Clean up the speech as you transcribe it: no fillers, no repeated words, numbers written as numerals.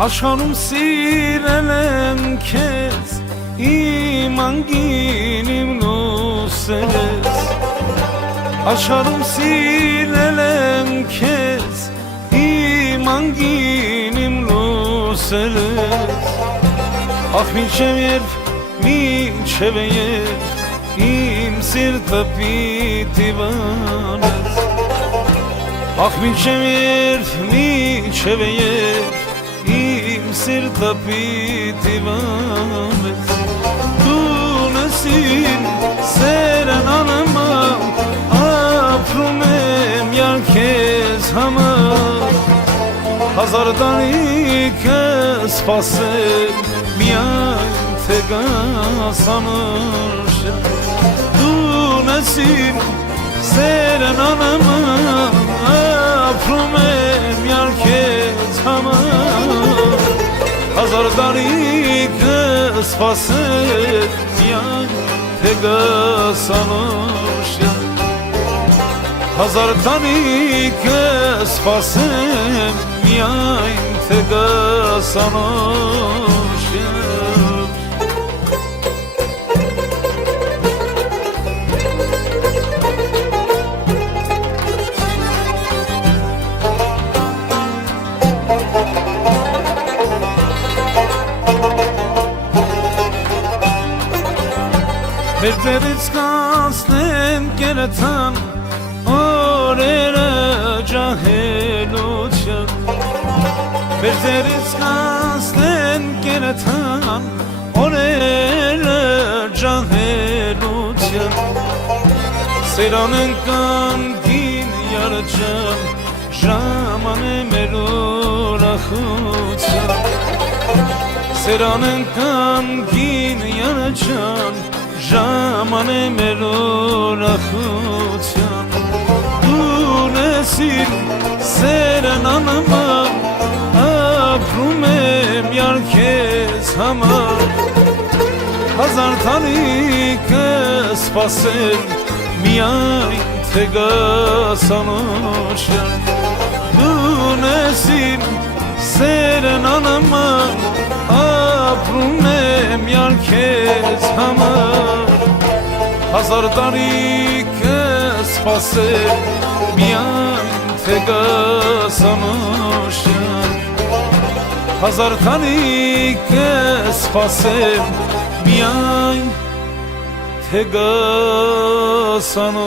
Աշխարհում սիրել եմ քեզ իմ անգին իմ լուսել ես Աշխարհում սիրել եմ քեզ իմ անգին իմ լուսել ես Ախ մինչև երբ իմ սիրտը պիտի վանես Ախ մինչև երբ իմ սիրտը պիտի վանես Դու նսին սերն անման ապրում եմ յալ քեզ համար Հազար տարի կսպասեմ միայն թե գաս անշել Դու նսին սերն անման ապրում եմ յալ քեզ համար Հազար տարի կսպասեմ միայն թե գաս անշել Հազար տարի կսպասեմ միայն թե գաս անշել Մեր ձերից կանցնեն կերթան օրերը ջահելության Մեր ձերից կանցնեն կերթան օրերը ջահելության Սերան ընկան գին յարջան ժամանը մեր ուրախության Սերան ընկան գին յարջան ժամանը մեր ուրախության Դու նսին սերն անման ապրում եմ յալ քեզ համար Հազար տարի կսպասեմ միայն թե գաս անշել Դու նսին սերն անման ապրում եմ յալ քեզ համար Հազար տարի կսպասեմ միայն թե գաս անշել Հազար տարի կսպասեմ միայն թե գաս անշել